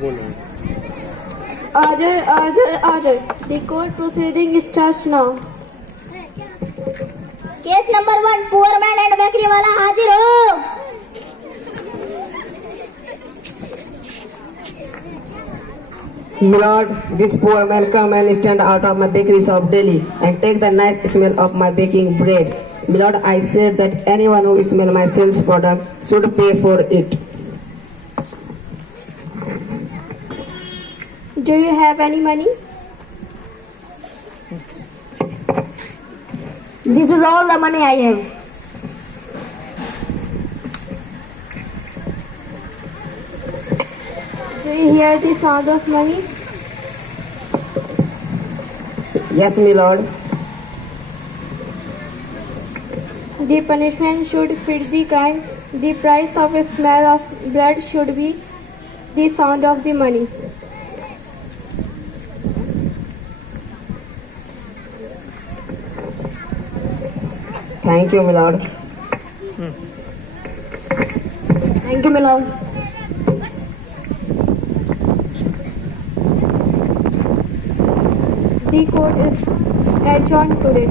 बोलो। Order. The court proceeding starts now. Case number 1 poor man and bakery वाला हाजिर हो। Milord, this poor man come and stand out of my bakery shop daily and take the nice smell of my baking bread. Milord, I said that anyone who smell my sales product should pay for it. Do you have any money? This is all the money I have. Do you hear the sound of money? Yes, milord. The punishment should fit the crime. The price of a smell of bread should be the sound of the money. Thank you, milord. Thank you, my lord. The court is adjourned today.